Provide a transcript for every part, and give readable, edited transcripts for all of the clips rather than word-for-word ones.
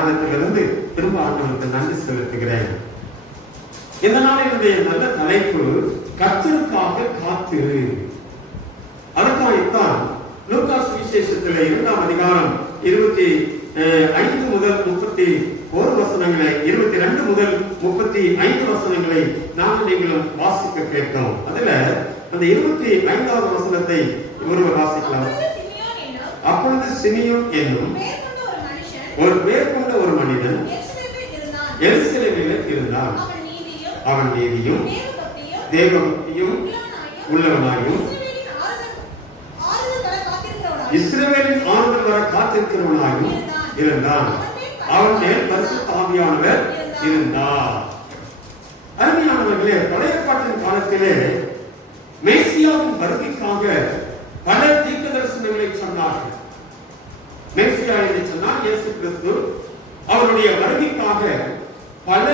ஆழத்திலிருந்து திரும்ப ஆண்டவருக்கு நன்றி செலுத்துகிறேன். இந்த நாளினுடைய நல்ல தலைப்பு கர்த்தருக்காக காத்திரு. அதற்காகத்தான் லூக்கா சுவிசேஷத்தில் 2ஆம் அதிகாரம் 25 முதல் 31 வசனங்களை 22 முதல் 35 வசனங்களை நாம் நீங்களும் வாசிக்க கேட்டோம். அதுல அந்த 25வது வசனத்தை ஒருவர் வாசிக்கலாம். அப்பொழுது சிமியோன் என்னும் ஒரு பேர் கொண்ட ஒரு மனிதன் எருசலேமில் இருந்தான். அவன் நீதியும் தேவபக்தியும் உள்ளவனாயும் இஸ்ரவேலின் ஆறுதல் வர காத்திருக்கிறவனாயும் இருந்தான். அவன் மேல் பரிசுத்த ஆவியானவர் இருந்தார். அருமையானவர்களே, பழைய ஏற்பாட்டின் காலத்திலே மேசியாவின் வருகைக்காக பல தீர்க்க தரிசனங்களை சொன்னார்கள். மேசியா என்று சொன்னால் இயேசு கிறிஸ்து. அவருடைய வருகைக்காக பல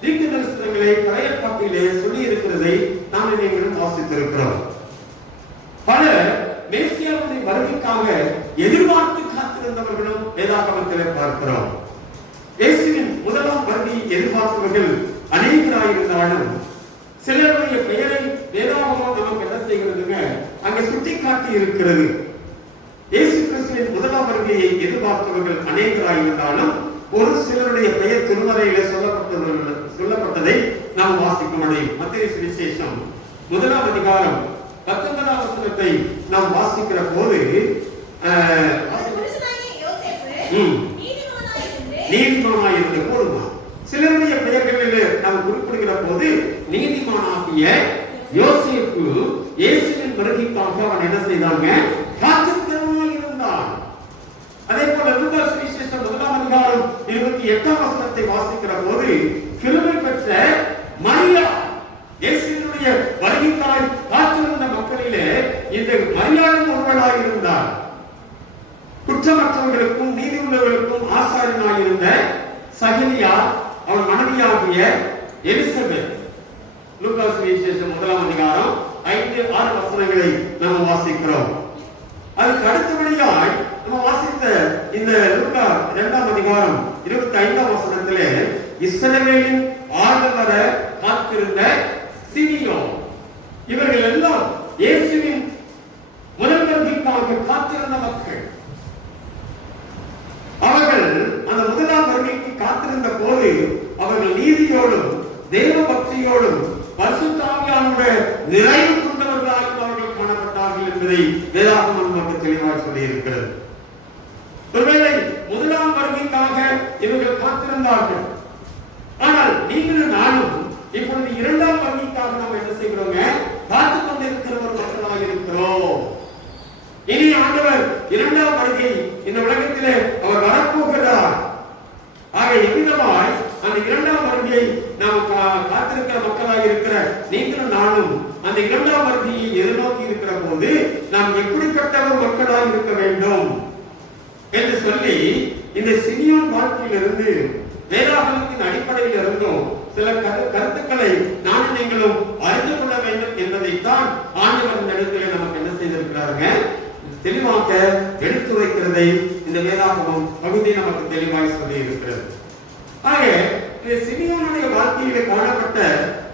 தீர்க்க தரிசனங்களை பழைய ஏற்பாட்டிலே சொல்லி இருக்கிறதை நாம் நீங்களும் வாசித்திருக்கிறோம். பல மேசியாவுடைய வருகைக்காக எதிர்பார்த்து காத்திருந்தவர்களும் வேதாகமத்திலே பார்க்கிறோம். இயேசுவின் முதலாம் வருகையை எதிர்பார்த்தவர்கள் அநேகராயிருந்தாலும் சிலருடைய பெயரை வேதாகமம் நமக்கு என்ன செய்கிறதுங்க அங்கே சுட்டிக்காட்டி இருக்கிறது. இயேசு கிறிஸ்துவின் முதலாம் வருகையை எதிர்பார்த்தவர்கள் அநேகராயிருந்தாலும் ஒரு சிலருடைய பெயர் திருமறையிலே சொல்லப்பட்டதை நாம் வாசிக்க முடியும். மத்தேயு சுவிசேஷம் 1ஆம் அதிகாரம் 19ஆம் வசனத்தை நாம் வாசிக்கிற போது நீதிமானாய் இருந்த போதுமா சிலருடைய பெயர்களில் நாம் குறிப்பிடுகிற போது நீதிமானாகிய யோசேப்பு இயேசுவின் வருகைக்காக அவன் என்ன செய்தாங்க? காத்திருக்கிறவனாய் இருந்தான். அதே போல லூக்கா சுவிசேஷம் 1ஆம் அதிகாரம் 28ஆம் வசனத்தை வாசிக்கிற போது கிருபை பெற்ற மரியா இயேசுவினுடைய வருகைக்காய் காத்திருந்த மக்களிலே இந்த மரியாளும் ஒருவளாய் இருந்தார். குற்றமற்றவர்களுக்கும் நீதி உள்ளவர்களுக்கும் ஆசாரியனாயிருந்த சகலியா அவன் மனைவியாகிய எலிசபெத். லூக்கா சுவிசேஷம் 1ஆம் அதிகாரம் 5-6 வசனங்களை நாம் வாசிக்கிறோம். அதுக்கு அடுத்தபடியாய் நம்ம வாசித்த இந்த லூக்கா 2ஆம் அதிகாரம் 25ஆம் வசனத்திலே இஸ்ரவேலின் ஆறுதல் வர காத்திருந்த சிமியோன். இவர்கள் எல்லாம் இயேசுவின் முதல் வருகைக்காக காத்திருந்த மக்கள். அவர்கள் அந்த முதலாம் வருகைக்கு காத்திருந்த போது அவர்கள் நீதியோடும் தேவ பக்தியோடும் பரிசுத்த ஆவியானவருடைய நிறைவு கொண்டவர்களாக அவர்கள் காணப்பட்டார்கள் என்பதை வேதாகமம் நமக்கு தெளிவாக சொல்லி இருக்கிறது. ஒருவேளை முதலாம் வருகைக்காக இவர்கள் காத்திருந்தார்கள். ஆனால் நீங்களும் நானும் இப்பொழுது 2ஆம் வருகைக்காக நாம் என்ன செய்கிறோங்க? காத்துக் கொண்டிருக்கிற ஒரு மக்களாக இருக்கிறோம். இனி ஆண்டவர் 2ஆம் வருகை இந்த உலகத்திலே அவர் வரப்போகிறார். ஆக எவ்விதமாய் அந்த 2ஆம் வருகையை நாம் காத்திருக்கிற மக்களாக இருக்கிற நீங்களும் நானும் அந்த 2ஆம் வருகையை எதிர்நோக்கி இருக்கிற போது நாம் எப்படிப்பட்ட ஒரு மக்களாக இருக்க வேண்டும் என்று சொல்லி இந்த சிமியோன் வாழ்க்கையிலிருந்து வேதாகமத்தின் அடிப்படையில் இருந்தும் சில கருத்துக்களை நானும் நீங்களும் அறிந்து கொள்ள வேண்டும் என்பதைத்தான் ஆண்டவர் இடத்திலே நமக்கு என்ன செய்திருக்கிறாருங்க? தெளிவாக எடுத்து வைக்கிறதை இந்த வேதாகமம் பகுதி நமக்கு தெளிவாய் சொல்லி இருக்கிறது. ஆக இந்த சிமியோனுடைய வாழ்க்கையிலே காணப்பட்ட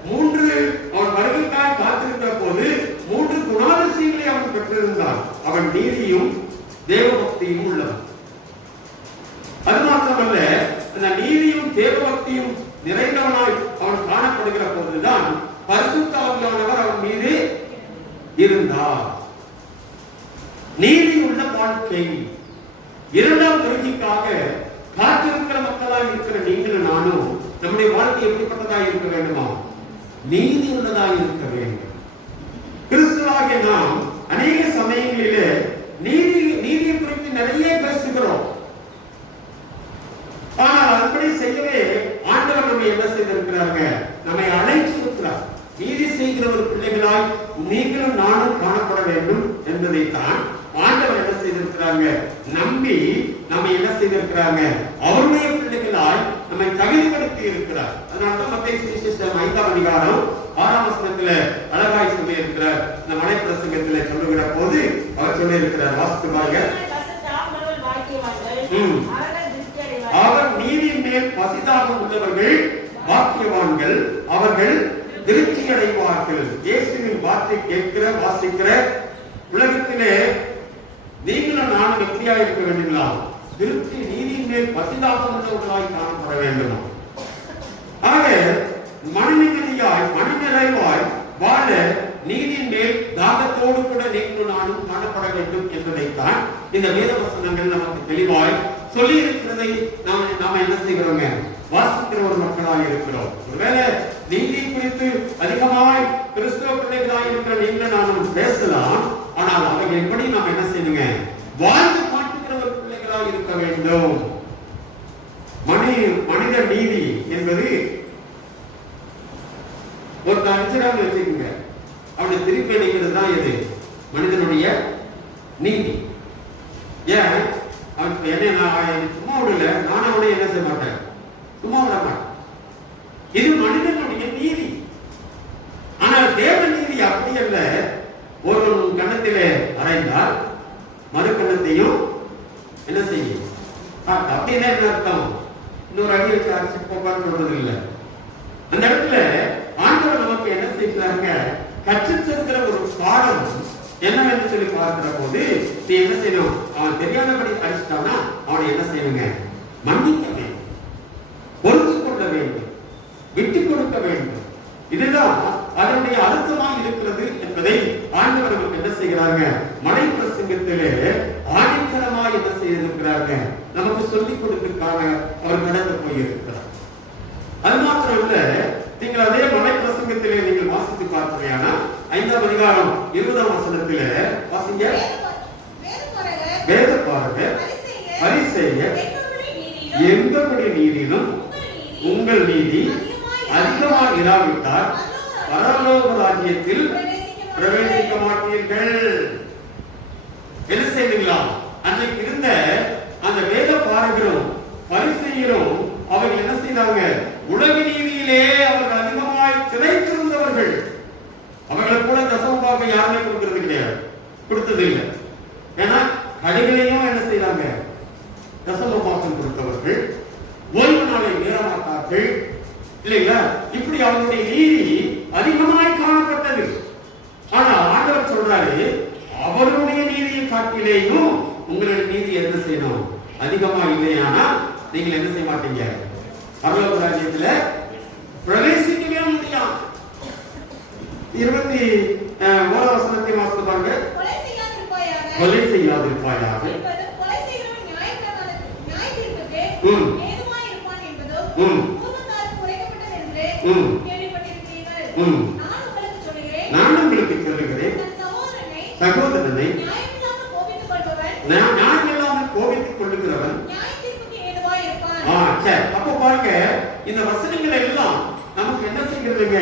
3 அவன் வருகைக்காய் காத்திருக்கிற போது 3 குணாதிசயங்களை அவன் பெற்றிருந்தான். அவன் நீதியும் தேவபக்தியும் உள்ளவன். அது மாத்திரமல்ல, அந்த நீதியும் தேவபக்தியும் நிறைந்தவனாய் அவன் காணப்படுகிற போதுதான் பரிசுத்த ஆவியானவர் அவன் மீது இருந்தார். நீதி உள்ள வாழ்க்கை. 2ஆம் வருகைக்காக காத்திருக்கிற மக்களாக இருக்கிற நீங்களும் நானும் நம்முடைய வாழ்க்கை எப்படிப்பட்டதாக இருக்க வேண்டுமா? நீதி உள்ளதாக இருக்க வேண்டும். கிறிஸ்துவாகிய நாம் அநேக சமயங்களிலே நீதியை குறித்து நிறைய பேசுகிறோம். ஆனால் அதுபடி செய்யவே ஆண்டவர் நம்மை என்ன செய்திருக்கிறாங்க? நம்மை அழைத்திருக்கிறார். நீதி செய்கிற ஒரு பிள்ளைகளாய் நீங்களும் நானும் காணப்பட வேண்டும் என்பதைத்தான் ஆண்டவர் என்ன செய்திருக்கிறாங்க? நம்பி நம்மை என்ன செய்திருக்கிறாங்க? அவருடைய பிள்ளைகளாய் நம்மை தகுதிப்படுத்தி இருக்கிறார். அதனால்தான் மத்தேயு சுவிசேஷம் 5ஆம் அதிகாரம் 6ஆம் வசனத்திலே அழகாய் சொல்லி இருக்கிறார். இந்த மலை பிரசங்கத்திலே சொல்லுகிற போது அவர் சொல்லி இருக்கிறார். வாசித்து பாருங்க. அவர் நீதியின் மேல் பசிதாகம் உள்ளவர்கள் பாக்கியவான்கள், அவர்கள் திருப்தி அடைவார்கள். இயேசுவின் வார்த்தை கேட்கிற வாசிக்கிற உலகத்திலே நீங்களும் நானும் எப்படியா இருக்க வேண்டுங்களா? திருப்தி, நீதியின் மேல் பசிதாகம் உள்ளவர்களாய் காணப்பட வேண்டும். ஆக மனநிலையாய் மனநிறைவாய் வாழ நீதியின் மேல் தாகத்தோடு கூட நீங்களும் நானும் காணப்பட வேண்டும் என்பதைத்தான் இந்த வேத வசனங்கள் நமக்கு தெளிவாய் சொல்லி இருக்கிறதை நாம என்ன செய்கிறோங்க? வாசிக்கிற ஒரு மக்களாக இருக்கிறோம். ஒருவேளை நீதி குறித்து அதிகமாய் கிறிஸ்தவ பிள்ளைகளாக இருக்கிற நீங்களும் நானும் பேசலாம். ஆனால் அவங்க எப்படி நாம் என்ன செய்யணுங்க? வாழ்ந்து காட்டுகிற ஒரு பிள்ளைகளாக இருக்க வேண்டும். மனித நீதி என்பது ஒரு அடிச்சராக வச்சுக்கோங்க, அவனை திருப்பி அளிக்கிறது தான் எது? மனிதனுடைய நீதி. ஏன் என்ன நான் சும்மா விடல, நான் அவனை என்ன செய்ய மாட்டேன், சும்மா விட மாட்டேன். இது மனிதனுடைய நீதி. ஆனால் தேவ நீதி அப்படி அல்ல. ஒரு கண்ணத்திலே அறைந்தால் மறு கண்ணத்தையும் என்ன செய்யும்? அப்படின்னா என்ன அர்த்தம்? இன்னொரு அடி வச்சு அரைச்சு போப்பான்னு சொல்றது இல்லை. அந்த இடத்துல ஆண்டவர் நமக்கு என்ன செய்கிறாங்க? கற்றுத்தருகிற ஒரு பாடம் என்னவென்று சொல்லி பார்க்கிற போது, நீ என்ன செய்யணும்? அவன் தெரியாதபடி அடிச்சிட்டான்னா அவனை என்ன செய்யணுங்க? மன்னிக்க வேண்டும், பொறுத்து கொள்ள வேண்டும், விட்டுக் கொடுக்க வேண்டும். இதுதான் அதனுடைய அர்த்தமாக இருக்கிறது என்பதை ஆண்டவர் நமக்கு என்ன செய்கிறாங்க? மலை பிரசங்கத்திலே ஆணித்தரமாக என்ன செய்திருக்கிறாங்க? நமக்கு சொல்லிக் கொடுத்திருக்காக அவர் கடந்து போயிருக்கிறார். அது மாத்திரம் இல்ல, நீங்கள் அதே மலை பிரசங்கத்திலே நீங்கள் வாசித்து பார்த்தீங்கன்னா 5ஆம் அதிகாரம் 20ஆம் வசனத்திலே வாசிங்க. வேத பாருங்க, பரிசேயர் எங்களுடைய நீதியிலும் உங்கள் நீதி அதிகமாக இராவிட்டால் பரலோக ராஜ்யத்தில் பிரவேசிக்க மாட்டீர்கள். என்ன செய்வீங்களா? அன்னைக்கு இருந்த அந்த வேத பாரகரும் பரிசேயரும் அவர் என்ன செய்தாங்க? உலக நீதியிலே அவர்கள் அதிகமாய் திளைத்திருந்தவர்கள். அவர்களை கூட தசமபாக யாருமே கொடுக்கிறது கிடையாது, கொடுத்தது இல்லை. ஏன்னா கடைகளையும் என்ன செய்தாங்க? தசமபாகம் கொடுத்தவர்கள். ஓய்வு நாளை நேரமாட்டார்கள் இல்லைங்களா? இப்படி அவருடைய நீதி அதிகமாய் காணப்பட்டது. ஆனா ஆண்டவர் சொல்றாரு, அவருடைய நீதியை காட்டிலேயும் உங்களுடைய நீதி என்ன செய்யணும்? அதிகமா இல்லையானா நீங்கள் என்ன செய்ய மாட்டீங்க? பரலோக ராஜ்யத்துல பிரவேசிக்கவே முடியாது. 21ஆம் வசனத்தை வாசித்து பாருங்க. கொலை செய்யாதிருப்பாயாக நான் உங்களுக்கு சொல்லுகிறேன், சகோதரனை நியாயம் இல்லாமல் கோபித்துக் கொள்ளுகிறவன். அப்ப பாருங்க, இந்த வசனங்கள் எல்லாம் நமக்கு என்ன செய்கிறதுங்க?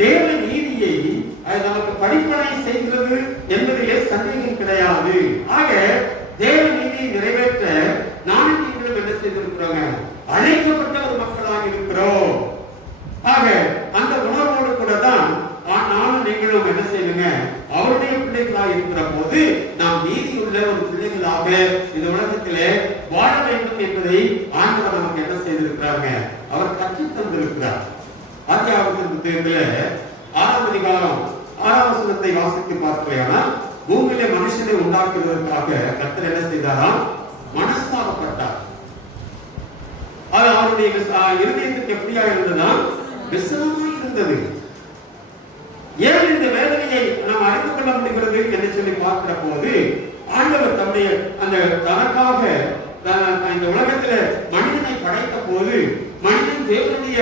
தேவ நீதியை நமக்கு படிப்பனை செய்கிறது என்பதிலே சந்தேகம் கிடையாது. ஆக தேவ நீதியை நிறைவேற்ற நானும் நீங்களும் என்ன செய்திருக்கிறோங்க? அழைக்கப்பட்ட ஒரு மக்களாக இருக்கிறோம். ஆக அந்த உணர்வோடு கூட தான் நானும் நீங்களும் என்ன செய்யணுங்க? அவருடைய பிள்ளைகளாக இருக்கிற போது நாம் நீதியுள்ள ஒரு பிள்ளைகளாக இந்த உலகத்திலே வாழ வேண்டும் என்பதை ஆண்டவர் நமக்கு என்ன செய்திருக்கிறாங்க? அவர் கற்றுத் தந்திருக்கிறார். ஆதியாகமத்தின் புத்தகத்திலே 6ஆம் அதிகாரம் 6ஆம் வசனத்தை வாசித்து பார்க்கிறேன். பூமியிலே மனுஷனை உண்டாக்குவதற்காக கர்த்தர் என்ன செய்தாராம்? மனஸ்தாபப்பட்டார். அது அவருடைய இருதயத்துக்கு எப்படியா இருந்ததுன்னா விசனமாய் இருந்தது. ஏன் இந்த வேதனையை நாம் அறிந்து கொள்ள முடிகிறது என்று சொல்லி பார்க்கிற போது, ஆண்டவர் தம்முடைய அந்த தனக்காக இந்த உலகத்துல மனிதனை படைத்த போது மனிதன் தேவனுடைய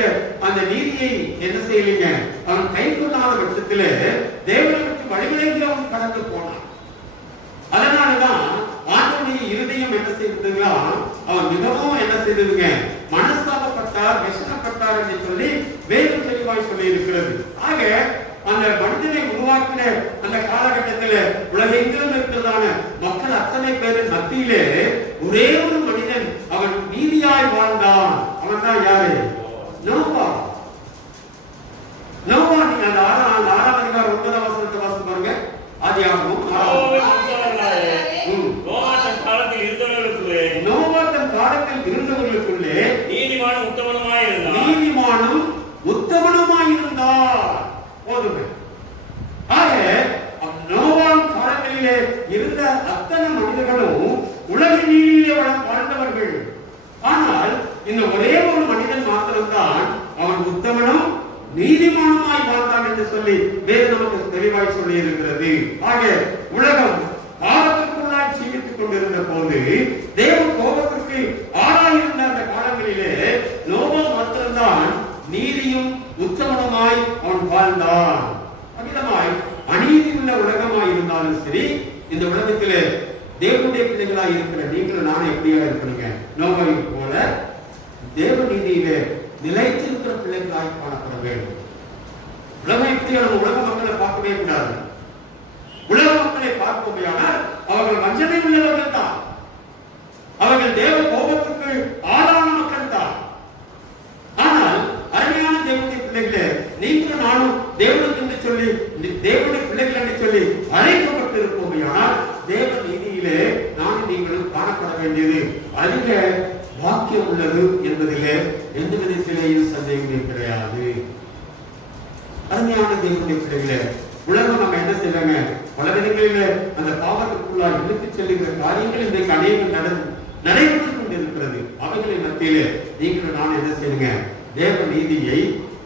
அந்த நீதியை என்ன செய்யலைங்க? அவன் கை கொள்ளாத பட்சத்துல தேவனை விட்டு வழிவிலகி அவன் கடந்து போனான். அதனாலதான் ஆண்டவனுடைய இருதயம் என்ன செய்ததுங்களா? அவன் மிகவும் என்ன செய்ததுங்க? மனஸ்தாபப்பட்டார், வெசனப்பட்டார் என்று சொல்லி வேதம் தெளிவாய் சொல்லி இருக்கிறது. ஆக அந்த மனிதனை உருவாக்கின அந்த காலகட்டத்தில் உலகெங்கிலும் இருக்கிறதான மக்கள் அத்தனை பேரின் மத்தியிலே ஒரே ஒரு மனிதன் அவன் நீதியாய் வாழ்ந்தான். அவன் தான் யாரு? நோவா. நோவா நீங்க அந்த 6ஆம் அதிகாரம் 9ஆம் வசனத்தை வாசித்து பாருங்க. ஆதியாகமம் நோவா தன் காலத்தில் இருந்தவர்களுக்குள்ளே இருந்த அத்தனை மனிதர்களும் உலக நீதியிலே வாழ்ந்தவர்கள். ஆனால் இந்த ஒரே ஒரு மனிதன் மாத்திரம்தான் அவன் உத்தமனும் நீதிமானுமாய் வாழ்ந்தான் என்று சொல்லி வேதம் நமக்கு தெளிவாய் சொல்லி இருக்கிறது. ஆக உலகம் பாவத்திற்குள்ளாய் ஜீவித்துக் கொண்டிருந்த போது, தேவ கோபத்திற்கு ஆளாயிருந்த அந்த காலங்களிலே நோவா மாத்திரம்தான் நீதியும் உத்தமனுமாய் அவன் வாழ்ந்தான். அமிதமாய் அநீதி உள்ள உலகமாய் இருந்தாலும் சரி, இந்த உலகத்திலே தேவனுடைய பிள்ளைகளாய் இருக்கிற நீங்களும் நானும் எப்படியா இருக்கிறீங்க? நோவாவை போல தேவ நீதியிலே நிலைத்திருக்கிற பிள்ளைகளாய் காணப்பட வேண்டும். உலகம் எப்படி நம்ம உலக மக்களை பார்க்கவே கூடாது. உலக மக்களை பார்ப்போமையானால் அவர்கள் வஞ்சனை உள்ளவர்கள் தான், அவர்கள் தேவ கோபத்துக்கு ஆளான மக்கள் தான். ஆனால் அருமையான தேவனுடைய பிள்ளைகளே, நீங்களும் நானும் தேவனுக்கு என்று சொல்லி, தேவனுடைய பிள்ளைகள் என்று சொல்லி அழைக்கப்பட்டு இருப்போமையானால் தேவ நீதியிலே நானும் நீங்களும் காணப்பட வேண்டியது அதிக வாக்கியம் உள்ளது என்பதிலே எந்த விதத்திலேயும் சந்தேகமே கிடையாது. அருமையான தேவனுடைய பிள்ளைகளே, உலகம் நம்ம என்ன செய்யறாங்க? பல விதங்களில அந்த பாவத்துக்குள்ளால் இழுத்துச் செல்லுகிற காரியங்கள் இன்றைக்கு அநேகம் நடைபெற்றுக் கொண்டிருக்கிறது. அவைகளின் மத்தியிலே நீங்கள் நான் என்ன செய்யுங்க? தேவ நீதியை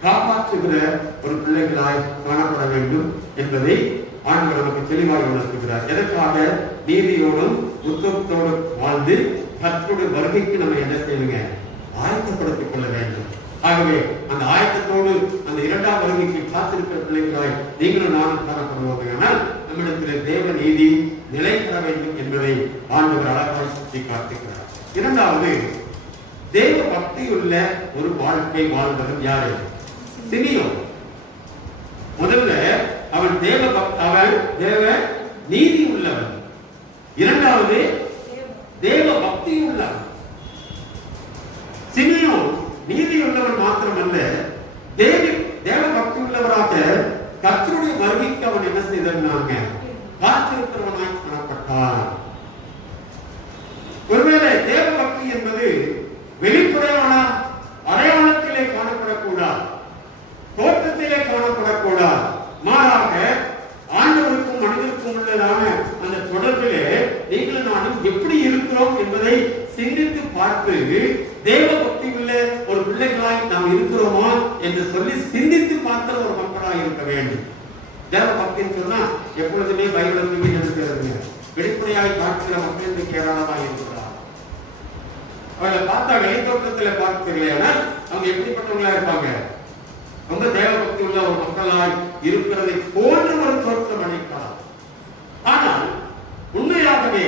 காப்பாற்றுகிற ஒரு பிள்ளைகளாய் காணப்பட வேண்டும் என்பதை ஆண்டவர் நமக்கு தெளிவாக உணர்த்துகிறார். எதற்காக? நீதியோடும் உத்தமத்தோடும் வாழ்ந்து கர்த்தருடைய வருகைக்கு நம்ம என்ன செய்யணுங்க? ஆயத்தப்படுத்திக் கொள்ள வேண்டும். ஆகவே அந்த ஆயத்தத்தோடு அந்த இரண்டாம் வருகைக்கு காத்திருக்கிற பிள்ளைகளாய் நீங்களும் நானும் காணப்படுவோம். ஆனால் நம்மிடத்தில் தேவ நீதி நிலை பெற வேண்டும் என்பதை ஆண்டவர் அழகாய் சுட்டி காட்டுகிறார். இரண்டாவது, தேவ பக்தியுள்ள ஒரு வாழ்க்கை வாழ்ந்தவன் யாரு? சிமியோன். முதல்ல அவன் தேவ நீதி உள்ளவன். இரண்டாவது தேவ பக்தி உள்ளவன். சிமியோன் நீதி உள்ளவன் மாத்திரமல்ல, தேவ பக்தி உள்ளவராக கர்த்தருடைய வருகைக்கு அவன் என்ன செய்தாங்க? காத்திருக்கிறவனாய் காணப்பட்டான். ஒருவேளை தேவ பக்தி என்பது வெளிப்படையான அடையாளத்திலே காணப்படக்கூடாது, தோற்றத்திலே காணப்படக்கூடாது. மாறாக ஆண்டவருக்கும் மனிதருக்கும் உள்ளதான அந்த தொடர்பிலே நீங்களும் நானும் எப்படி இருக்கிறோம் என்பதை சிந்தித்து பார்த்து தேவ பக்தி உள்ள ஒரு பிள்ளைகளாய் நாம் இருக்கிறோமா என்று சொல்லி சிந்தித்து பார்க்கிற ஒரு மக்களாய் இருக்க வேண்டும். தேவ பக்தின்னு சொன்னா எப்பொழுதுமே பைபிளுக்கு நினைக்கிறது. வெளிப்படையாய் பார்க்கிற மக்கள் இன்றைக்கு ஏராளமாக இருக்கிறார். அவங்களை பார்த்தா வெளித்தோட்டத்துல பார்க்கலையானா அவங்க எப்படிப்பட்டவங்களா இருப்பாங்க? ரொம்ப தேவ பக்தி உள்ள ஒரு மக்களாய் இருக்கிறதை போன்ற ஒரு தோற்றம் அளிக்கலாம். ஆனால் உண்மையாகவே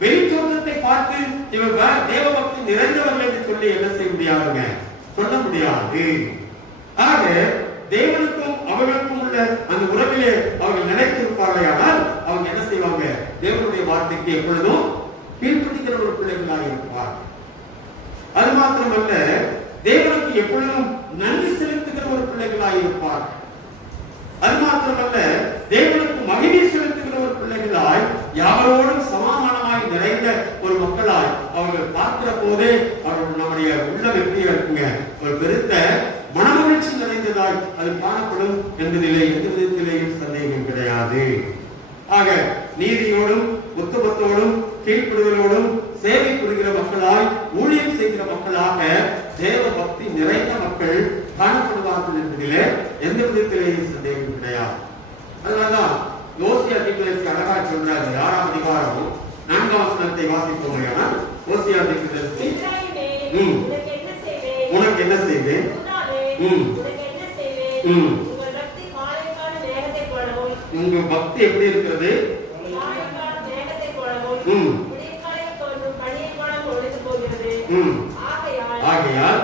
வெளித்தோற்றத்தை பார்த்து இவர் தேவ பக்தி நிறைந்தவர்கள் என்று சொல்லி என்ன செய்ய முடியாதுங்க? சொல்ல முடியாது. ஆக தேவனுக்கும் அவர்களுக்கும் உள்ள அந்த உறவிலே அவர்கள் நினைத்திருப்பார்கள். ஆனால் அவங்க என்ன செய்வாங்க? தேவனுடைய வார்த்தைக்கு எப்பொழுதும் கீழ்ப்படிக்கிற ஒரு பிள்ளைகளாக இருப்பார். அது மாத்திரமல்ல, தேவனுக்கு எப்பொழுதும் நன்றி செலுத்துகிற ஒரு பிள்ளைகளாக இருப்பார். அது மாத்திரமல்ல, தேவனுக்கு மகிமை செலுத்துகிற ஒரு பிள்ளைகளாய் யாவரோடும் சமாதானமாய் நிறைந்த ஒரு மக்களாய் அவர்கள் பார்க்கிற போதே அவர்கள் நம்முடைய உள்ளம் எப்படி இருக்குங்க? ஒரு பெருத்த மனமகிழ்ச்சி நிறைந்ததாய் அது காணப்படும் என்பதிலே எந்த விதத்திலேயும் சந்தேகம் கிடையாது. ஆக நீதியோடும் உத்தமத்தோடும் கீழ்ப்படுதலோடும் சேவை புரிகிற மக்களாய் ஊழியம் செய்கிற மக்களாக தேவ பக்தி நிறைந்த மக்கள் காணப்படுவார்கள் என்பதிலே எந்த விதத்திலேயும் சந்தேகம் கிடையாது. அதனால்தான் ஓசியா தீர்க்கதரிசி அழகா சொல்றாரு. 6ஆம் அதிகாரம் 4ஆம் வசனத்தை வாசிப்போம். ஆனால் ஓசியா தீர்க்கதரிசி உனக்கு என்ன செய்வேன்? உங்க பக்தி எப்படி இருக்கிறது? ஆகையால்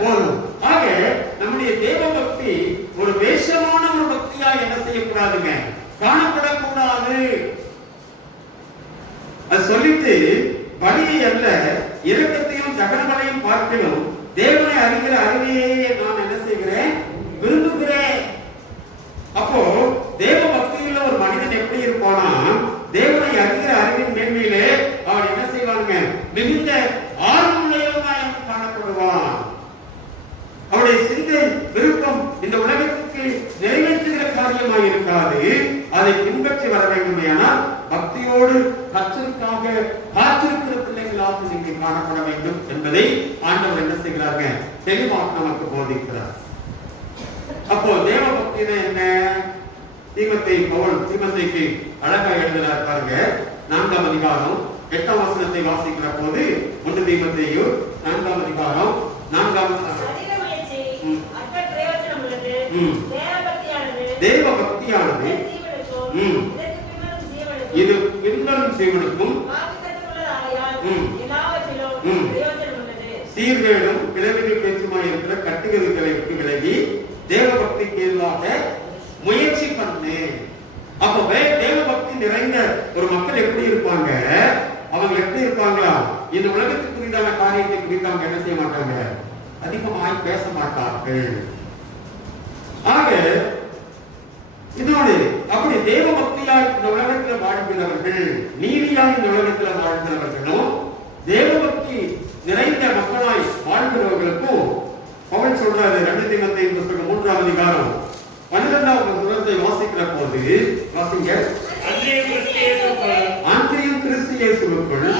போதும். ஆக நம்முடைய தேவ பக்தி ஒரு வேஷமான ஒரு பக்தியா என்ன செய்யக்கூடாதுங்க? காணப்படக்கூடாது. அது சொல்லிட்டு பலியை அல்ல, இரக்கத்தையும் சகலங்களையும் பார்க்கணும் தேவனை அறிகிற அறிவையே நான் என்ன செய்கிறேன்? விரும்புகிறேன். அப்போ தேவ பக்தியுள்ள ஒரு மனிதன் எப்படி இருப்பானா? தேவனை அறிகிற அறிவின் மேன்மையிலே அவன் என்ன செய்வாங்க? மிகுந்த ஆர்வமுடையவனாக காணப்படுவான். அவருடைய சிந்தை விருப்பம் இந்த உலகத்துக்கு காரியமாக இருக்காது. அதை பின்பற்றி வர வேண்டும். ஆனால் பக்தியோடு கர்த்தருக்காக காத்திருக்கிற பிள்ளைகளாக நீங்கள் காணப்பட வேண்டும் என்பதை ஆண்டவர் என்ன செய்கிறாங்க, தெளிவாக நமக்கு போதிக்கிறார். அப்போ தேவ பக்தினா என்ன? தீமோத்தேயுக்கு அழகா எழுதுறார் பாருங்க. 4ஆம் அதிகாரம் 8ஆம் வசனத்தை வாசிக்கிற போது 1 தீமோத்தேயு 4ஆம் அதிகாரம் 4ஆம் தேவ பக்தியானது இது பின்வரும் ஜீவனுக்கும் சீர்கேடும் கிளவிகள் பேச்சுமாய் இருக்கிற கட்டுகளுக்கு விலகி தேவ பக்திக்கு எதிராக முயற்சி பண்ணு. அப்ப தேவ பக்தி நிறைந்த ஒரு மக்கள் எப்படி இருப்பாங்க? அவங்க எப்படி இருப்பாங்களா? இந்த உலகத்துக்கு குறித்தான காரியத்தை குறித்து அவங்க என்ன செய்ய மாட்டாங்க, அதிகமாய் பேச மாட்டார்கள். ஆக இதோடு அப்படி தேவ பக்தியாய் இந்த உலகத்தில் வாழ்கிறவர்கள், நீதியாய் இந்த உலகத்தில் வாழ்கிறவர்களும், தேவ பக்தி நிறைந்த மக்களாய் வாழ்கிறவர்களுக்கும் பவுல் சொல்றாரு 2 தீமோத்தேயு புத்தகம் 3ஆம் அதிகாரம் 12ஆம் வசனத்தை வாசிக்கிற போது வாசிங்க. அன்றியும் கிறிஸ்து இயேசுவுக்குள்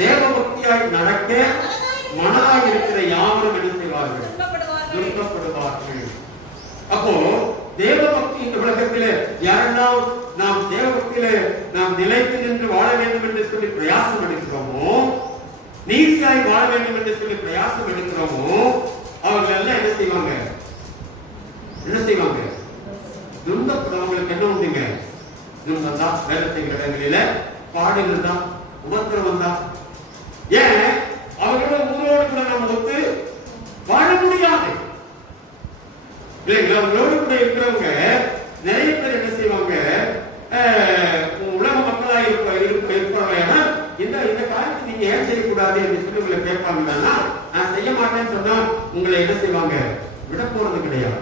தேவ பக்தியாய் நடக்க மனதாய் இருக்கிற யாவரும் என்ன செய்வார்கள், துன்பப்படுவார்கள். அப்போ தேவ பக்தி இந்த உலகத்திலே யாரெல்லாம் நாம் தேவ பக்தியிலே நாம் நிலைத்து நின்று வாழ வேண்டும் என்று சொல்லி பிரயாசம் எடுக்கிறோமோ, நீதியாய் வாழ வேண்டும் என்று சொல்லி பிரயாசம் எடுக்கிறோமோ, அவர்கள் எல்லாம் என்ன செய்வாங்க, துன்பப்படுறவங்களுக்கு என்ன உண்டுங்க, துன்பம் தான். வேலை செய்கிற இடங்களில பாடுகள் தான், உபத்திரவம் தான். ஏன் அவர்களோட ஊரோடு கூட நம்ம ஒத்து வாழ முடியாது இல்லைங்களா? அவங்களோடு கூட இருக்கிறவங்க நிறைய பேர் என்ன செய்வாங்க, உலக மக்களாக இருப்பாங்க. இந்த காரியத்தை நீங்க ஏன் செய்யக்கூடாது என்று சொல்லி உங்களை கேட்பாங்கன்னா, நான் செய்ய மாட்டேன்னு சொன்னா உங்களை என்ன செய்வாங்க, விட போறது கிடையாது.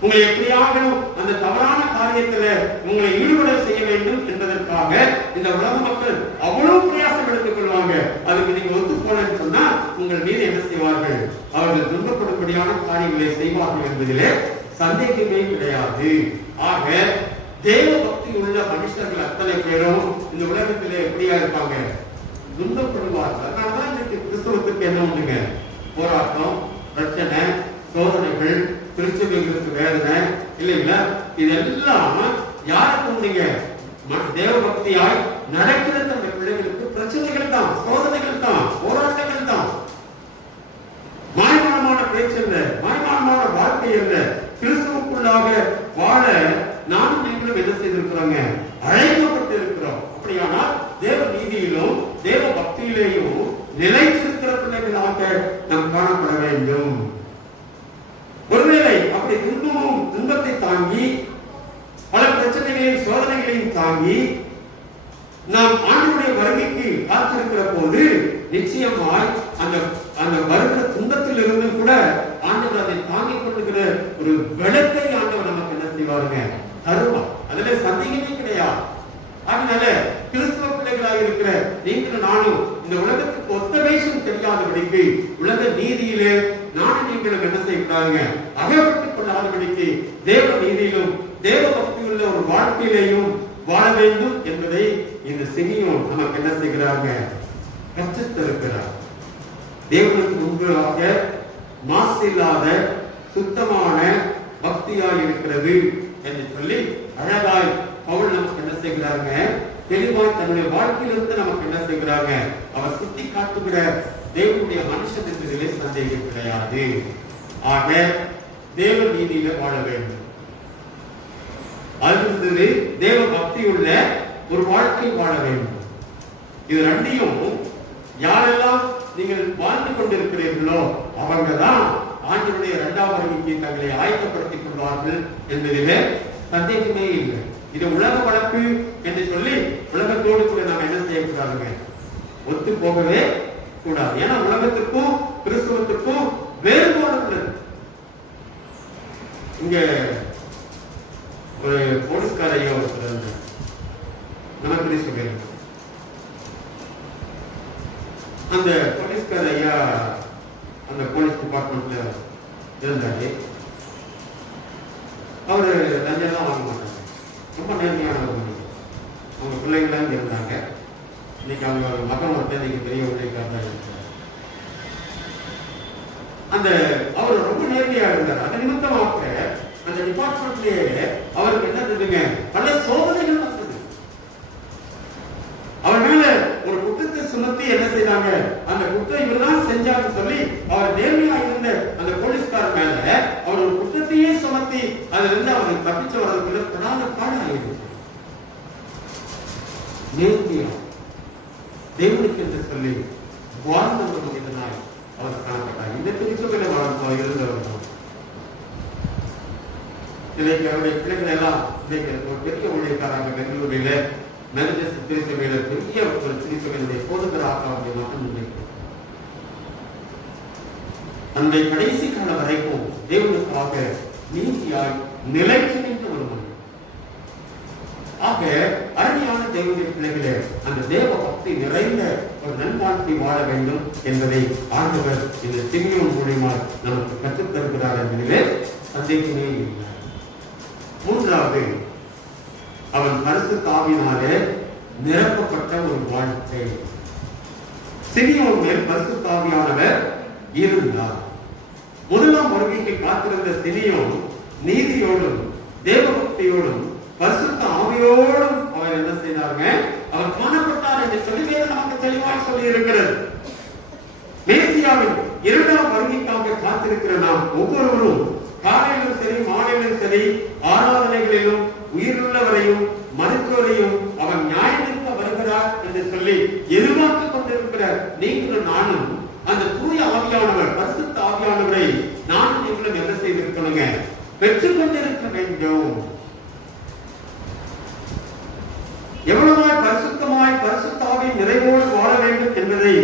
உங்களை எப்படியாக அந்த தவறான காரியத்துல உங்களை ஈடுபட செய்ய வேண்டும் என்பதற்காக இந்த உலக மக்கள் அவ்வளவு பிரயாசம் எடுத்துக் கொள்வாங்க. அதுக்கு நீங்க ஒத்து போனேன்னு சொன்னா உங்கள் மீது என்ன செய்வார்கள், அவர்கள் துன்பப்படும்படியான காரியங்களை செய்வார்கள் என்பதிலே சந்தேகமே கிடையாது. ஆக தேவ பக்தி உள்ள மனுஷர்கள் அத்தனை பேரும் இந்த உலகத்திலே எப்படியா இருப்பாங்க, துன்பப்படுவார்கள். அதனாலதான் இன்னைக்கு கிறிஸ்தவத்துக்கு என்ன உண்டுங்க, போராட்டம், பிரச்சனை, சோதனைகள், திருச்சபைகளுக்கு வேதனை இல்லைங்களா? இதெல்லாம் யாருக்கு உண்டுங்க, தேவ பக்தியாய் நடக்கிற அந்த பிள்ளைகளுக்கு பிரச்சனைகள் தான், சோதனைகள் தான், போராட்டங்கள் தான். மாய்மானமான பேச்சு அல்ல, மாய்மானமான வாழ்க்கை அல்ல. கிறிஸ்துவுக்குள்ளாக வாழ நானும் நீங்களும் என்ன செய்திருக்கிறோங்க, அழைக்கப்பட்டு இருக்கிறோம். அப்படியானால் தேவ நீதியிலும் தேவ பக்தியிலேயும் நிலைத்திருக்கிற பிள்ளைகளாக நாம் காணப்பட வேண்டும். ஒருவேளை அப்படி துன்பத்தை தாங்கி பல பிரச்சனைகளையும் சோதனைகளையும் தாங்கி நாம் ஆண்டவருடைய வருகைக்கு காத்திருக்கிற போது நிச்சயமாய் அந்த வருகிற துன்பத்தில் இருந்து கூட ஆண்டவர் அதை தாங்கிக் கொள்ளுகிற ஒரு வெளத்தை ஆண்டவர் நமக்கு என்ன செய்வாருங்க, தருவார். அதுல சந்தேகமே கிடையாது. அதனால கிறிஸ்துவ பிள்ளைகளாக இருக்கிற நீங்களும் நானும் இந்த உலகத்துக்கு ஒத்த வேஷம் தெரியாதபடிக்கு, உலக நீதியிலே நானும் நீங்களும் என்ன செய்யக்கூடாதுங்க, அகப்பட்டுக் கொள்ளாதபடிக்கு தேவ நீதியிலும் தேவ பக்தியுள்ள ஒரு வாழ்க்கையிலேயும் வாழ வேண்டும் என்பதை இந்த சிமியோன் நமக்கு என்ன செய்கிறாங்க, கற்றுத்தருக்கிறார். தேவனுக்கு முன்பாக மாசு இல்லாத சுத்தமான பக்தியாய் இருக்கிறது என்று சொல்லி அழகாய் பவுல் நமக்கு என்ன செய்கிறாங்க, தெளிவாய் தன்னுடைய வாழ்க்கையிலிருந்து நமக்கு என்ன செய்கிறாங்க, அவர் சுட்டி காட்டுகிற தேவனுடைய மனுஷன் என்பதிலே சந்தேகம் கிடையாது. ஆக தேவ நீதியில வாழ வேண்டும். அது தேவ பக்தியுள்ள ஒரு வாழ்க்கை வாழ வேண்டும். இது ரெண்டையும் யாரெல்லாம் நீங்கள் வாழ்ந்து கொண்டிருக்கிறீர்களோ அவங்கதான் ஆண்டவருடைய 2ஆம் வருகைக்கு தங்களை ஆயத்தப்படுத்திக் கொள்வார்கள் என்பதிலே சந்தேகமே இல்லை. இது உலக வழக்கு என்று சொல்லி உலகத்தோடு கூட நாம் என்ன செய்யக்கூடாதுங்க, ஒத்து போகவே கூடாது. ஏன்னா உலகத்திற்கும் கிறிஸ்துவத்துக்கும் வேறுபாடு உள்ளது. இங்க ஒரு போலீஸ்கார ஐயா ஒருத்தர் நமக்கு சொல்லியிருக்க, அந்த போலீஸ்கார ஐயா அந்த போலீஸ் டிபார்ட்மெண்ட்ல இருந்தாரு. அவரு லஞ்சம்லாம் வாங்க மாட்டாங்க. ரொம்ப நேர்மையானவர். அவங்க பிள்ளைங்களாம் இங்கே இருந்தாங்க. இன்னைக்கு அவங்க மகன் ஒருத்தர் இன்னைக்கு பெரிய உழைக்காக இருக்கிறார். அந்த அவர் ரொம்ப நேர்மையா இருந்தார். அது நிமித்தமாக அந்த டிபார்ட்மெண்ட்லயே அவருக்கு என்ன இருந்ததுங்க, பல சோதனைகள் வந்தது. அவர் மேல ஒரு குற்றத்தை சுமத்தி என்ன செய்தாங்க, அந்த குற்றம் இவர்தான் செஞ்சான்னு சொல்லி அவர் நேர்மையா இருந்த அந்த போலீஸ்கார மேல அவர் ஒரு குற்றத்தையே சுமத்தி அதுல இருந்து அவர் தப்பிச்சு வர்றதுக்குள்ள பிரதான பாடாயிருக்கு. நேர்மையா தேவனுக்கு என்று சொல்லி வாழ்ந்த ஒரு மனிதனாய் அவர் காணப்பட்டார். இந்த திருப்பதில வாழ்ந்த இருந்தவர் தான். இன்னைக்கு அவருடைய பிள்ளைகள் எல்லாம் இன்னைக்கு ஒரு பெரிய ஊழியக்காரங்க பெங்களூரில நெருஞ்ச திருச்சபையில பெரிய ஒரு திருச்சபையினுடைய போதுகராக அவருடைய மகன் முன்வைக்கும். அந்த கடைசி காலம் வரைக்கும் தேவனுக்காக நீதியாய் நிலைத்து நின்ற ஒரு மனிதன். ஆக அருமையான தேவனுடைய பிள்ளைகளே, அந்த தேவ பக்தி நிறைந்த ஒரு நன்மாழ்க்கை வாழ வேண்டும் என்பதை ஆண்டவர் இந்த சிமியோன் மூலமா நமக்கு கற்றுத் தருகிறார் என்பதிலே சந்தேகமே இல்லை. மூன்றாவது, அவன் பரிசுத்த ஆவியினாலே நிரப்பப்பட்ட ஒரு வாழ்க்கை. சிமியோன் மேல் பரிசுத்த ஆவியானவர் இருந்தார். முதலாம் வருகைக்கு காத்திருந்த சிமியோன் நீதியோடும் தேவபக்தியோடும் பரிசுத்த ஆவியோடும் அவர் என்ன செய்தாங்க, அவர் காணப்பட்டார் என்று சொல்லி நமக்கு தெளிவாக சொல்லி இருக்கிறது. மேசியாவின் இரண்டாம் வருகைக்காக காத்திருக்கிற நாம் ஒவ்வொருவரும் காலையிலும் சரி மாலையிலும் சரி ஆராதனைகளிலும் உயிருள்ளவரையும் மருத்துவரையும் அவன் நியாயத்திற்கு வருகிறார் என்று சொல்லி எதிர்பார்த்துக் கொண்டிருக்கிற நீங்களும் நானும் அந்த தூய ஆவியானவர் பரிசுத்த ஆவியானவரை நானும் நீங்களும் என்ன செய்திருக்கணுங்க, பெற்றுக் கொண்டிருக்க வேண்டும். எவ்வளவாய் பரிசுத்தமாய் பரிசுத்தாவின் நிறைவோடு வாழ வேண்டும் என்பதை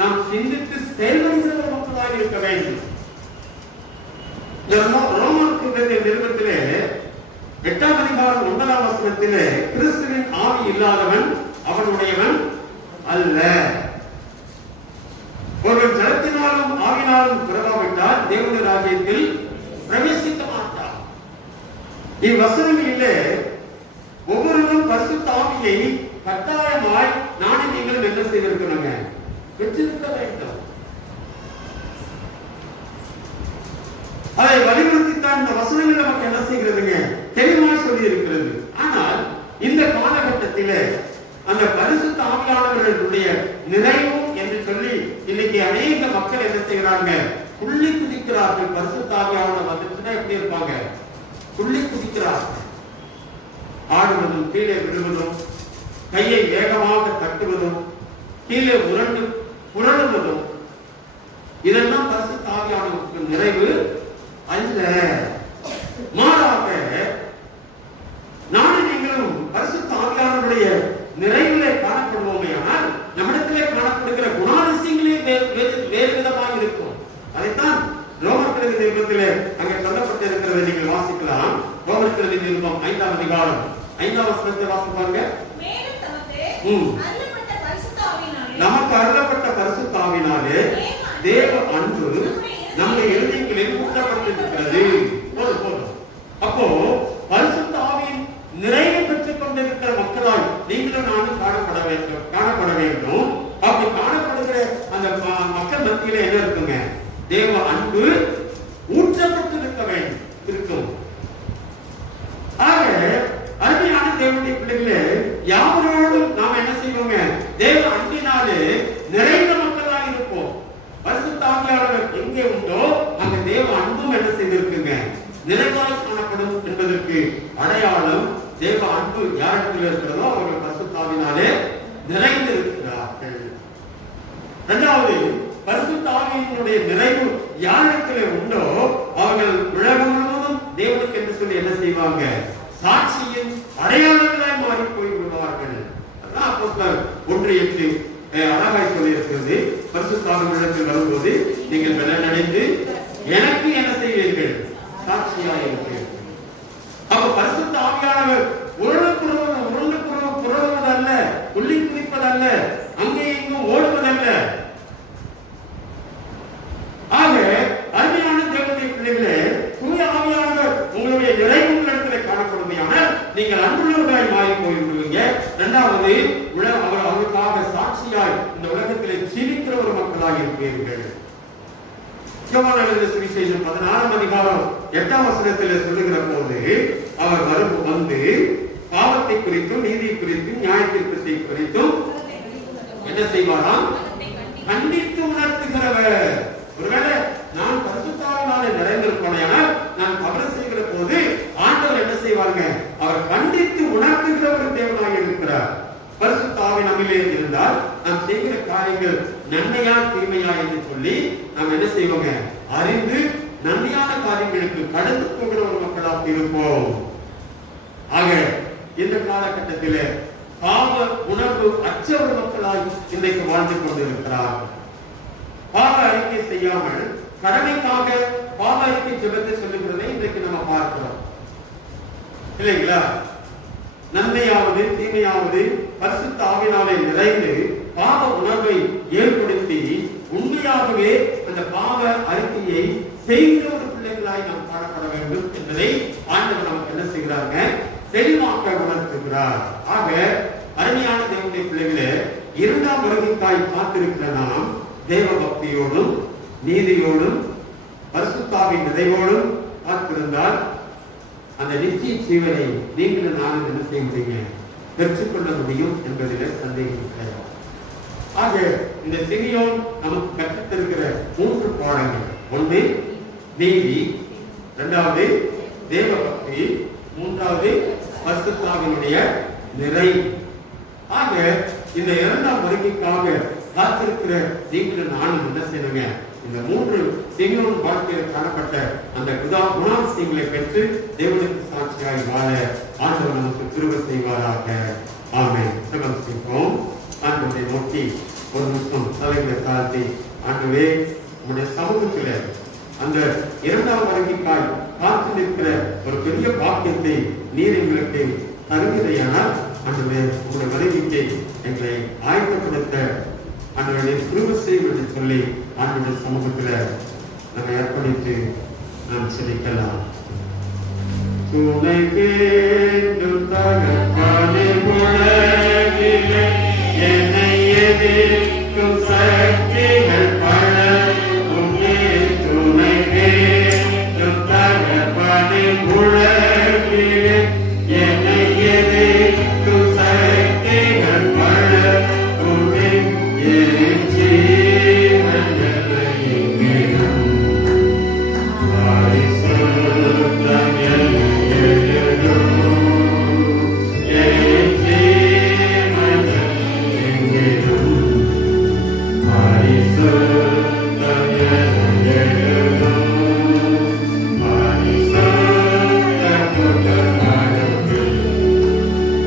நாம் சிந்தித்து செயல்படுகிற மக்களாக இருக்க வேண்டும். ரோமர் நிறுவனத்திலே 8ஆம் அதிகாரம் 9ஆம் வசனத்திலே கிறிஸ்துவின் ஆவி இல்லாதவன் அவனுடையவன் அல்ல. ஒருவன் ஜலத்தினாலும் ஆவினாலும் பிறவாவிட்டால் தேவனுடைய ராஜ்யத்தில் பிரவேசிக்க மாட்டார். இவ்வசனங்களிலே ஒவ்வொருவரும் பரிசுத்த ஆவியை கட்டாயமாய் நானும் நீங்களும் என்ன செய்திருக்கணுங்க, பெற்றிருக்க வேண்டும். அதை வலியுறுத்தித்தான் இந்த வசனங்கள் நமக்கு என்ன செய்கிறதுங்க, தெளிவாக சொல்லி இருக்கிறது. ஆனால் இந்த காலகட்டத்திலே அந்த பரிசுத்த ஆவியானவர்களுடைய நிறைவு என்று சொல்லி இன்னைக்கு அநேக மக்கள் என்ன செய்கிறாங்க, துள்ளி குதிக்கிறார்கள். பரிசுத்த ஆவியானவர் வந்துச்சுன்னா எப்படி இருப்பாங்க, துள்ளி குதிக்கிறார்கள். ஆடுவதும் கீழே விழுவதும் கையை வேகமாக தட்டுவதும் கீழே உருண்டு புரளுவதும் இதெல்லாம் பரிசுத்த ஆவியானவருக்கு நிறைவு அல்ல. மாறாக நானும் நீங்களும் பரிசுத்த ஆவியானவருடைய நிறைவிலே காணப்படுவோமே, ஆனால் நம்மிடத்திலே காணப்படுகிற குணாதிசயங்களே வேறு விதமாக இருக்கும். அதைத்தான் ரோமர் கிழக்கு நிருபத்திலே அங்கே சொல்லப்பட்டிருக்கிறதை நீங்கள் வாசிக்கலாம். ரோமர் கிழக்கு நிருபம் 5ஆம் அதிகாரம் 5ஆம் வசனத்தை வாசிப்பாங்க. நமக்கு அருளப்பட்ட பரிசுத்த ஆவியினாலே தேவ அன்பு நம்முடைய இருதயங்களில் ஊற்றப்பட்டிருக்கிறது. அப்போ பரிசுத்த ஆவியின் நிறைவு பெற்றுக் கொண்டிருக்கிற மக்களால் நீங்களும் நானும் காணப்பட வேண்டும். அப்படி காணப்படுகிற அந்த மக்கள் மத்தியில என்ன இருக்குங்க, தேவ அன்பு ஊற்றப்பட்டிருக்க வேண்டும் இருக்கும். ஆக அருமையான தேவனுடைய பிள்ளைகளே, யாவரோடும் நாம் என்ன செய்வோங்க, தேவ அன்பினாலே நிறைந்த மக்களாக இருப்போம். பரிசுத்த ஆவியானவர் எங்கே உண்டோ அங்க தேவ அன்பும் என்ன செய்திருக்குங்க, நிறைவாக காணப்படும் என்பதற்கு அடையாளம் தேவ அன்பு யாரிடத்தில் இருக்கிறதோ அவர்கள் பரிசுத்த ஆவியினாலே நிறைந்திருக்கிறார்கள். இரண்டாவது, பரிசுத்த ஆவியினுடைய நிறைவு யாரிடத்தில் உண்டோ அவர்கள் உலகம் முழுவதும் தேவனுக்கு என்று சொல்லி என்ன செய்வாங்க, சாட்சியின் அடையாளங்களாய் மாறி போய் விடுவார்கள். அதான் அப்போஸ்தலர் 1:8 அழகாய் சொல்லி இருக்கிறது. பரிசுத்த ஆவியிடத்தில் வரும்போது நீங்கள் பலனடைந்து எனக்கு என்ன செய்வீர்கள், சாட்சியாக இருப்பீர்கள். அப்ப பரிசுத்த ஆவியானவர் புரளுவதல்ல, புள்ளி குதிப்பதல்ல, அங்கே இங்கும் ஓடுவதல்ல. ஆக அருமையான தேவனுடைய பிள்ளைகளே, தூய ஆவியானவர் உங்களுடைய நிறைவுள்ள நீங்கள் அன்புள்ளவர்களாய் மாறி போய்விடுவீங்க. இரண்டாவது, அவர் அவருக்காக சாட்சியாய் இந்த உலகத்திலே ஜீவிக்கிற ஒரு மக்களாக இருப்பீர்கள். யோவான் எழுதின சுவிசேஷம் 16ஆம் அதிகாரம் 8ஆம் வசனத்திலே சொல்லுகிற போது அவர் வந்து பாவத்தை குறித்தும் நீதி குறித்தும் நியாய தீர்ப்பை குறித்தும் என்ன செய்வாராம்? கண்டித்து உணர்த்துகிறவர். ஒருவேளை நான் பரிசுத்தாவினாலே நிறைந்திருப்பேனால் நான் தவறு செய்கிற போது ஆண்டவர் என்ன செய்வாங்க? அவர் கண்டித்து உணர்த்துகிற ஒரு தேவனாக இருக்கிறார். பரிசுத்தாவி நம்மிலே இருந்தால் நாம் செய்கிற காரியங்கள் நன்மையா தீமையா என்று சொல்லி நாம் என்ன செய்வோங்க? அறிந்து நன்மையான காரியங்களுக்கு கடந்து போகிற ஒரு மக்களாக இருப்போம். ஆக இந்த காலகட்டத்தில் பாவ உணர்வு அற்ற ஒரு மக்களால் இன்றைக்கு வாழ்ந்து கொண்டிருக்கிறார். பாவ அறிக்கை செய்யாமல் கடமைக்காக பாவ அறிக்கை ஜெபத்தை சொல்லுகிறதை இன்றைக்கு நம்ம பார்க்கிறோம் இல்லைங்களா? நன்மையாவது தீமையாவது பரிசுத்த ஆவியினாலே நிறைந்து பாவ உணர்வை ஏற்படுத்தி உண்மையாகவே அந்த பாவ அறிக்கையை செய்கிற ஒரு பிள்ளைகளாய் நாம் காணப்பட வேண்டும் என்பதை ஆண்டவர் நமக்கு என்ன செய்கிறாங்க? தெளிவாக உணர்த்துகிறார். ஆக அருமையான தேவனுடைய பிள்ளைகளே, இரண்டாம் வருகைக்காய் காத்திருக்கிற நாம் தேவ பக்தியோடும் நீதியோடும் பரிசுத்தாவின் நிறைவோடும் காத்திருந்தால் அந்த நிச்சய ஜீவனை நீங்களும் நானும் என்ன செய்ய முடியுங்க? பெற்றுக்கொள்ள முடியும் என்பதில் சந்தேகம் கிடையாது. ஆக இந்த சிமியோன் நமக்கு கற்றுத்தருகிற 3 பாடங்கள். ஒன்று நீதி, இரண்டாவது தேவ பக்தி, மூன்றாவது பரிசுத்தாவினுடைய நிறை. ஆக இந்த இரண்டாம் வருகைக்காக காத்திருக்கிற நீங்களும் நானும் என்ன செய்யணுங்க? இந்த 3 சிமியோன் வாழ்க்கையில் காணப்பட்ட அந்த குணாதிசயங்களை பெற்று தேவனுக்கு சாட்சியாய் வாழ ஆண்டவர் நமக்கு கிருபை செய்வாராக. ஆமென். ஜெபம் செய்வோம். ஆண்டவரை நோக்கி ஒரு நிமிஷம் தலைகளை தாழ்த்தி, ஆண்டவே உங்களுடைய சமூகத்தில் அந்த இரண்டாம் வருகைக்காய் காத்து நிற்கிற ஒரு பெரிய பாக்கியத்தை நீர் எங்களுக்கு தருவதையானால் ஆண்டவரே உங்களுடைய வருகைக்கு எங்களை ஆயத்தப்படுத்த ஆண்டவரை கிருபை செய்யும் என்று சொல்லி ஆண்டவருடைய சமூகத்தில் நம்மை அர்ப்பணித்து நாம் செழிக்கலாம். துணை வேண்டும் தகப்பனே உலகிலே என்னை எதிர்க்கும் சக்திகள் பல உன்னே. துணை வேண்டும் தகப்பனே உலகிலே என்னை எதிர்க்கும் சக்திகள் பல உன்னே. என் ஜீவன் எல்லையெங்கும் பரிசுத்தம் எழுதும். என் ஜீவன் எல்லையெங்கும் பரிசுத்தம் எழுதும். பரிசுத்த புத்தகத்தில்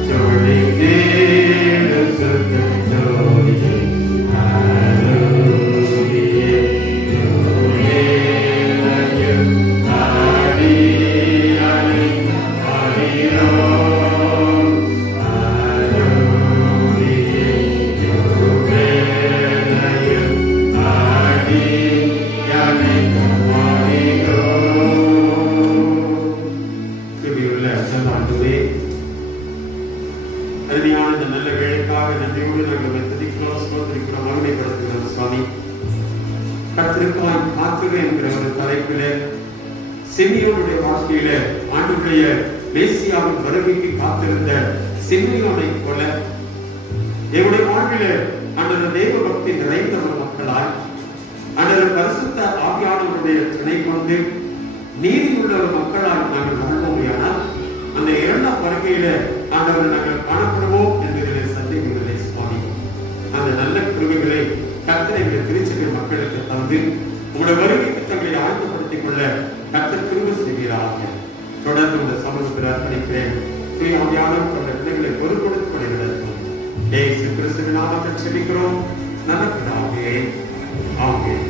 ஜொலித்தேடு சுத்த ஜோதி. ஹல்லேலூயா. யுவேலையும் ஆடியாய் ஆடியோம். ஹல்லேலூயா. யுவேலையும் ஆடியாய் ஆடியோம். கிருபையுள்ள ஆண்டவரே, அருமையான இந்த நல்ல வேலைக்காக நன்றியோடு நாங்கள் துதிக்கிறோம், ஸ்தோத்திரிக்கிறோம், மகிமைப்படுத்துகிறோம். சுவாமி, கர்த்தருக்காய் காத்திரு என்கிற ஒரு தலைப்பிலே சிமியோனுடைய வாழ்க்கையில ஆண்டவருடைய மேசியாவின் வருகைக்கு காத்திருந்த சிமியோனை போல எங்களுடைய வாழ்க்கையில ஆண்டவர் தேவ பக்தி நிறைந்த ஒரு மக்களாய் ஆண்டவர் பரிசுத்த ஆவியானவருடைய துணை கொண்டு நீதி உள்ள ஒரு மக்களால் நாங்கள் வாழ்வோமையானால் அந்த இரண்டாம் வருகையில ஆண்டவர் நாங்கள் காணப்படுவோம் என்பதிலே சந்தேகமில்லை. சுவாமி, அந்த நல்ல கிருபைகளை கர்த்தரை திருச்சபை மக்களுக்கு தந்து உங்களுடைய வருகைக்கு தங்களை ஆயத்தப்படுத்திக் கொள்ள கர்த்தர் கிருபை செய்கிறாங்க. தொடர்ந்து இந்த சமூகத்தில் அர்ப்பணிக்கிறேன். ஆவியானவர் கொண்ட பிள்ளைகளை பொறுப்படுத்திக் கொள்கிறது. இயேசு கிறிஸ்துவின் நாமத்தில் செபிக்கிறோம் நல்ல பிதாவே. ஆமென்.